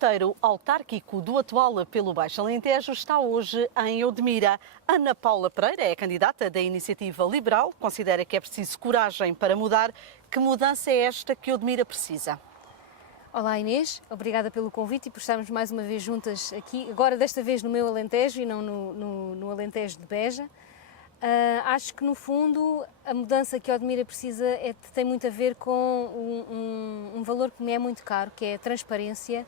derroteiro autárquico do atual pelo Baixo Alentejo está hoje em Odmira. Ana Paula Pereira é a candidata da Iniciativa Liberal, considera que é preciso coragem para mudar. Que mudança é esta que Odmira precisa? Olá Inês, obrigada pelo convite e por estarmos mais uma vez juntas aqui, agora desta vez no meu Alentejo e não no Alentejo de Beja. Acho que no fundo a mudança que a Odmira precisa tem muito a ver com um valor que me é muito caro, que é a transparência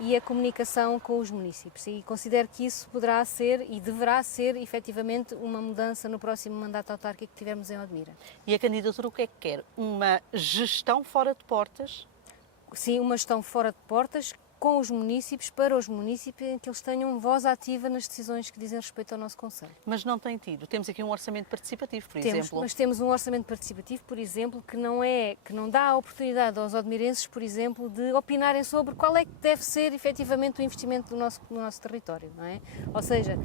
e a comunicação com os municípios, e considero que isso poderá ser e deverá ser efetivamente uma mudança no próximo mandato autárquico que tivermos em Odmira. E a candidatura o que é que quer? Uma gestão fora de portas? Sim, uma gestão fora de portas com os municípios, para os municípios, em que eles tenham voz ativa nas decisões que dizem respeito ao nosso concelho. Mas não tem tido. Temos aqui um orçamento participativo, por Temos, exemplo. mas temos um orçamento participativo, por exemplo, que não dá a oportunidade aos odmirenses, por exemplo, de opinarem sobre qual é que deve ser efetivamente o investimento do nosso território, não é? Ou seja,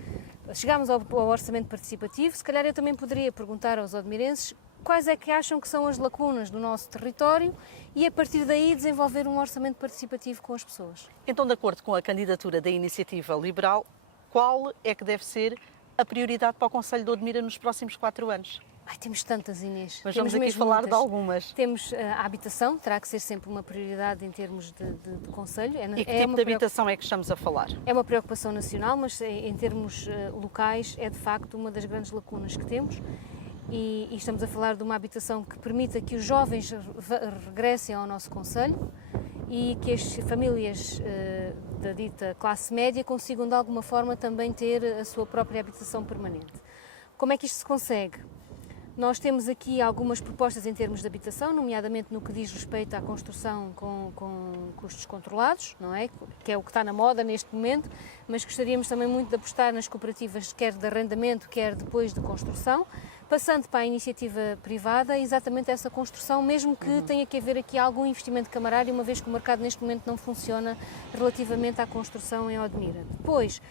chegámos ao orçamento participativo, se calhar eu também poderia perguntar aos odmirenses quais é que acham que são as lacunas do nosso território e, a partir daí, desenvolver um orçamento participativo com as pessoas. Então, de acordo com a candidatura da Iniciativa Liberal, qual é que deve ser a prioridade para o Concelho de Odmira nos próximos 4 anos? Temos tantas, Inês. Mas temos vamos aqui falar muitas. de algumas. Temos a habitação, terá que ser sempre uma prioridade em termos de concelho. E que tipo de habitação é que estamos a falar? É uma preocupação nacional, mas em termos locais é de facto uma das grandes lacunas que temos. E estamos a falar de uma habitação que permita que os jovens regressem ao nosso concelho e que as famílias da dita classe média consigam de alguma forma também ter a sua própria habitação permanente. Como é que isto se consegue? Nós temos aqui algumas propostas em termos de habitação, nomeadamente no que diz respeito à construção com custos controlados, não é? Que é o que está na moda neste momento, mas gostaríamos também muito de apostar nas cooperativas, quer de arrendamento, quer depois de construção, passando para a iniciativa privada, exatamente essa construção, mesmo que tenha que haver aqui algum investimento camarário, uma vez que o mercado neste momento não funciona relativamente à construção em Odmira. Depois,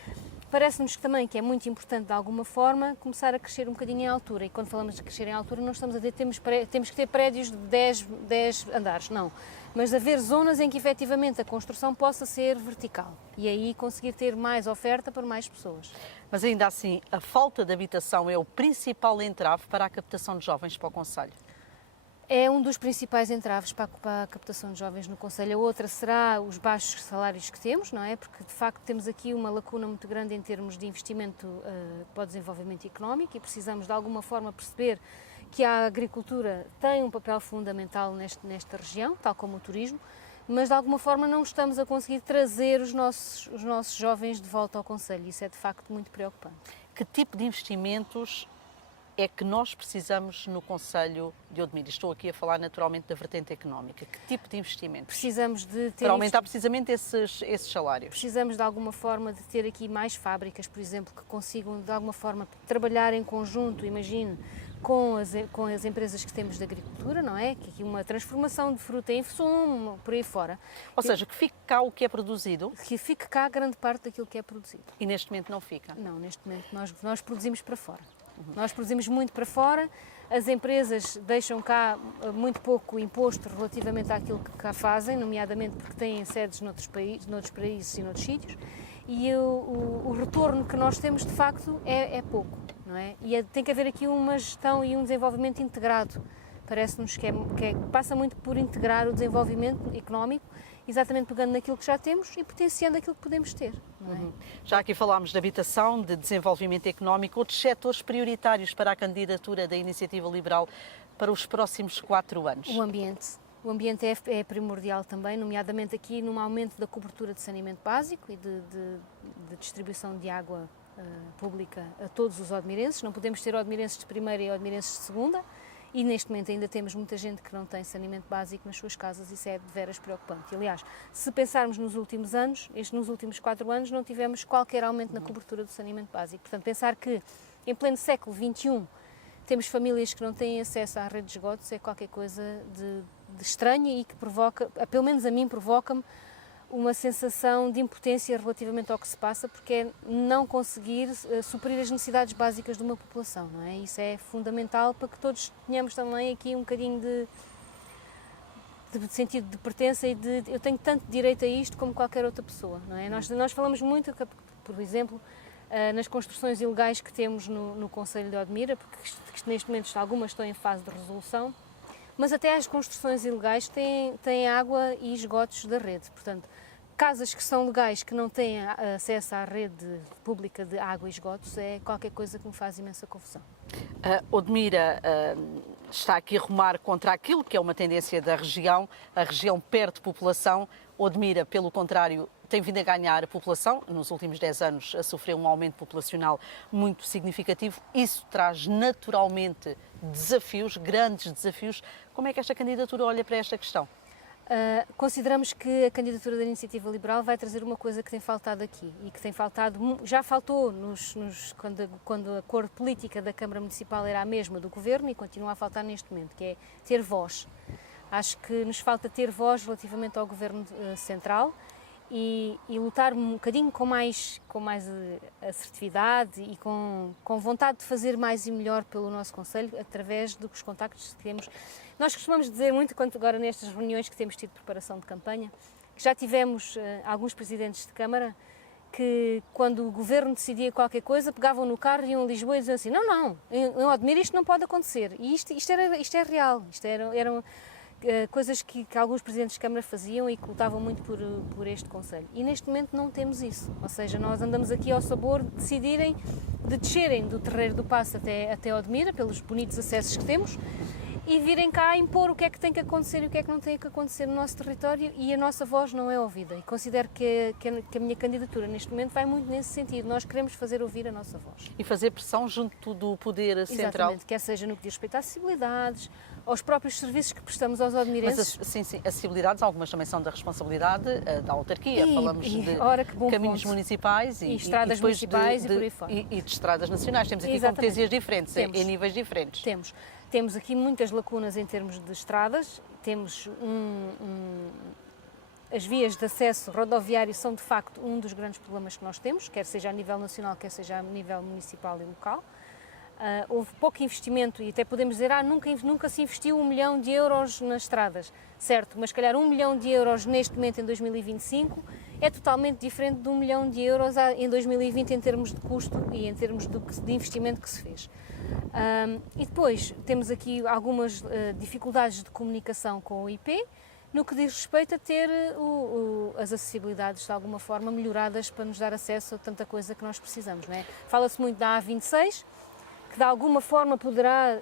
parece-nos também que é muito importante, de alguma forma, começar a crescer um bocadinho em altura. E quando falamos de crescer em altura, não estamos a dizer que temos que ter prédios de 10 andares, não. Mas haver zonas em que, efetivamente, a construção possa ser vertical. E aí conseguir ter mais oferta para mais pessoas. Mas ainda assim, a falta de habitação é o principal entrave para a captação de jovens para o Concelho? É um dos principais entraves para a captação de jovens no Concelho. A outra será os baixos salários que temos, não é? Porque, de facto, temos aqui uma lacuna muito grande em termos de investimento para o desenvolvimento económico e precisamos, de alguma forma, perceber que a agricultura tem um papel fundamental nesta região, tal como o turismo, mas, de alguma forma, não estamos a conseguir trazer os nossos jovens de volta ao Concelho. Isso é, de facto, muito preocupante. Que tipo de investimentos é que nós precisamos no Concelho de Odmira? Estou aqui a falar naturalmente da vertente económica. Que tipo de investimento? Precisamos de ter... Para aumentar precisamente esses salários. Precisamos de alguma forma de ter aqui mais fábricas, por exemplo, que consigam de alguma forma trabalhar em conjunto, imagine, com as empresas que temos de agricultura, não é? Que aqui uma transformação de fruta em sumo, por aí fora. Ou seja, que fique cá o que é produzido. Que fique cá grande parte daquilo que é produzido. E neste momento não fica? Não, neste momento nós produzimos para fora. Nós produzimos muito para fora, as empresas deixam cá muito pouco imposto relativamente àquilo que cá fazem, nomeadamente porque têm sedes noutros países e noutros sítios, e o retorno que nós temos de facto é pouco, não é? E tem que haver aqui uma gestão e um desenvolvimento integrado. Parece-nos que passa muito por integrar o desenvolvimento económico, exatamente pegando naquilo que já temos e potenciando aquilo que podemos ter. Não é? Já aqui falámos de habitação, de desenvolvimento económico, outros setores prioritários para a candidatura da Iniciativa Liberal para os próximos 4 anos. O ambiente. O ambiente é primordial também, nomeadamente aqui num aumento da cobertura de saneamento básico e de distribuição de água pública a todos os odmirenses. Não podemos ter odmirenses de primeira e odmirenses de segunda. E neste momento ainda temos muita gente que não tem saneamento básico nas suas casas, isso é de veras preocupante. Aliás, se pensarmos nos últimos anos, nos últimos 4 anos, não tivemos qualquer aumento na cobertura do saneamento básico. Portanto, pensar que em pleno século XXI temos famílias que não têm acesso à rede de esgotos é qualquer coisa de estranho e que provoca, pelo menos a mim provoca-me, uma sensação de impotência relativamente ao que se passa, porque é não conseguir suprir as necessidades básicas de uma população, não é? Isso é fundamental para que todos tenhamos também aqui um bocadinho de de sentido de pertença e de eu tenho tanto direito a isto como qualquer outra pessoa, não é? Nós falamos muito, por exemplo, nas construções ilegais que temos no Concelho de Odmira, porque neste momento algumas estão em fase de resolução, mas até as construções ilegais têm água e esgotos da rede. Portanto, casas que são legais que não têm acesso à rede pública de água e esgotos é qualquer coisa que me faz imensa confusão. Odmira está aqui a remar contra aquilo que é uma tendência da região. A região perde população. Odmira, pelo contrário, tem vindo a ganhar a população. Nos últimos 10 anos sofreu um aumento populacional muito significativo. Isso traz naturalmente desafios, grandes desafios. Como é que esta candidatura olha para esta questão? Consideramos que a candidatura da Iniciativa Liberal vai trazer uma coisa que tem faltado aqui e que tem faltado, já faltou quando a cor política da Câmara Municipal era a mesma do Governo e continua a faltar neste momento, que é ter voz. Acho que nos falta ter voz relativamente ao Governo Central e lutar um bocadinho com mais assertividade e com vontade de fazer mais e melhor pelo nosso Concelho através dos contactos que temos. Nós costumamos dizer muito, quanto agora nestas reuniões que temos tido de preparação de campanha, que já tivemos alguns presidentes de Câmara que, quando o Governo decidia qualquer coisa, pegavam no carro e iam a Lisboa e diziam assim, não, em Odmira isto não pode acontecer. E isto é real, eram coisas que alguns presidentes de Câmara faziam e que lutavam muito por este Concelho. E neste momento não temos isso, ou seja, nós andamos aqui ao sabor de decidirem, de descerem do Terreiro do Paço até Odmira, pelos bonitos acessos que temos, e virem cá impor o que é que tem que acontecer e o que é que não tem que acontecer no nosso território e a nossa voz não é ouvida. E considero que a minha candidatura neste momento vai muito nesse sentido. Nós queremos fazer ouvir a nossa voz. E fazer pressão junto do poder central. Exatamente, quer seja no que diz respeito às acessibilidades, aos próprios serviços que prestamos aos odmirenses. Mas, sim, acessibilidades, algumas também são da responsabilidade da autarquia. Falamos de caminhos municipais e estradas municipais e por aí fora. E de estradas nacionais. Temos aqui competências diferentes, em níveis diferentes. Temos aqui muitas lacunas em termos de estradas, temos as vias de acesso rodoviário são de facto um dos grandes problemas que nós temos, quer seja a nível nacional, quer seja a nível municipal e local. Houve pouco investimento e até podemos dizer, nunca se investiu 1 milhão de euros nas estradas, certo, mas se calhar 1 milhão de euros neste momento em 2025 é totalmente diferente de 1 milhão de euros em 2020 em termos de custo e em termos de investimento que se fez. E depois temos aqui algumas dificuldades de comunicação com o IP, no que diz respeito a ter as acessibilidades de alguma forma melhoradas para nos dar acesso a tanta coisa que nós precisamos, não é? Fala-se muito da A26, que de alguma forma poderá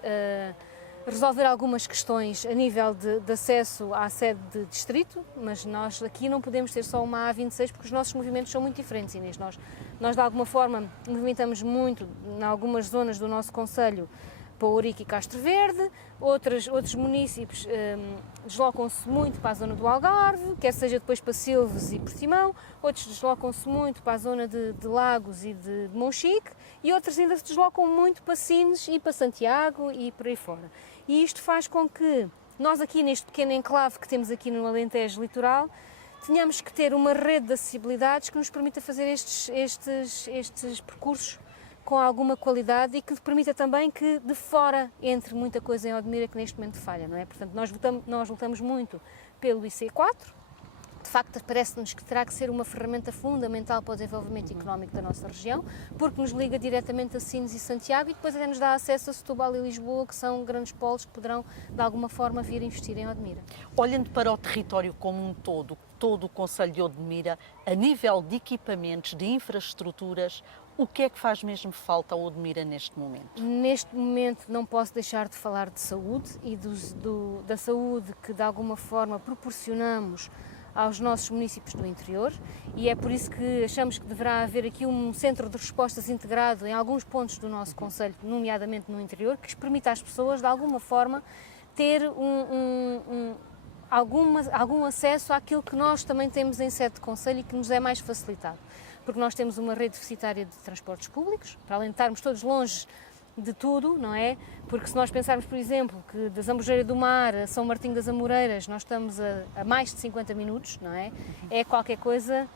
resolver algumas questões a nível de acesso à sede de distrito, mas nós aqui não podemos ter só uma A26 porque os nossos movimentos são muito diferentes, Inês. Nós de alguma forma movimentamos muito em algumas zonas do nosso concelho para Ourique e Castro Verde, outros municípios deslocam-se muito para a zona do Algarve, quer seja depois para Silves e Portimão, outros deslocam-se muito para a zona de Lagos e de Monchique e outros ainda se deslocam muito para Sines e para Santiago e por aí fora. E isto faz com que nós aqui neste pequeno enclave que temos aqui no Alentejo Litoral tenhamos que ter uma rede de acessibilidades que nos permita fazer estes percursos com alguma qualidade e que permita também que de fora entre muita coisa em Odmira que neste momento falha, não é? Portanto, nós lutamos muito pelo IC4, de facto parece-nos que terá que ser uma ferramenta fundamental para o desenvolvimento económico da nossa região, porque nos liga diretamente a Sines e Santiago e depois até nos dá acesso a Setúbal e Lisboa, que são grandes polos que poderão de alguma forma vir a investir em Odmira. Olhando para o território como um todo o Concelho de Odmira, a nível de equipamentos, de infraestruturas, o que é que faz mesmo falta a Odmira neste momento? Neste momento não posso deixar de falar de saúde e da saúde que de alguma forma proporcionamos aos nossos municípios do interior e é por isso que achamos que deverá haver aqui um centro de respostas integrado em alguns pontos do nosso concelho, nomeadamente no interior, que permita às pessoas de alguma forma ter algum acesso àquilo que nós também temos em sede de concelho e que nos é mais facilitado. Porque nós temos uma rede deficitária de transportes públicos, para além de estarmos todos longe de tudo, não é? Porque se nós pensarmos, por exemplo, que da Zambujeira do Mar a São Martinho das Amoreiras nós estamos a mais de 50 minutos, não é? É qualquer coisa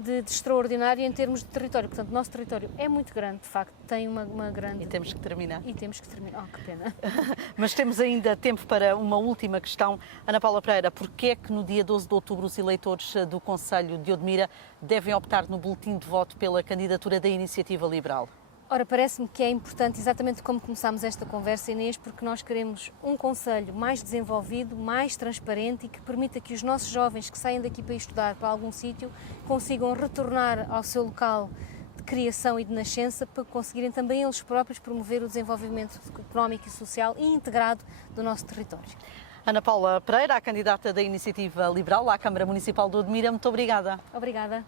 de extraordinário em termos de território. Portanto, o nosso território é muito grande, de facto, tem uma grande... E temos que terminar. E temos que terminar. Oh, que pena. Mas temos ainda tempo para uma última questão. Ana Paula Pereira, porquê é que no dia 12 de outubro os eleitores do concelho de Odmira devem optar no boletim de voto pela candidatura da Iniciativa Liberal? Ora, parece-me que é importante, exatamente como começámos esta conversa, Inês, porque nós queremos um concelho mais desenvolvido, mais transparente e que permita que os nossos jovens que saem daqui para estudar para algum sítio consigam retornar ao seu local de criação e de nascença para conseguirem também eles próprios promover o desenvolvimento económico e social e integrado do nosso território. Ana Paula Pereira, a candidata da Iniciativa Liberal à Câmara Municipal de Odmira, muito obrigada. Obrigada.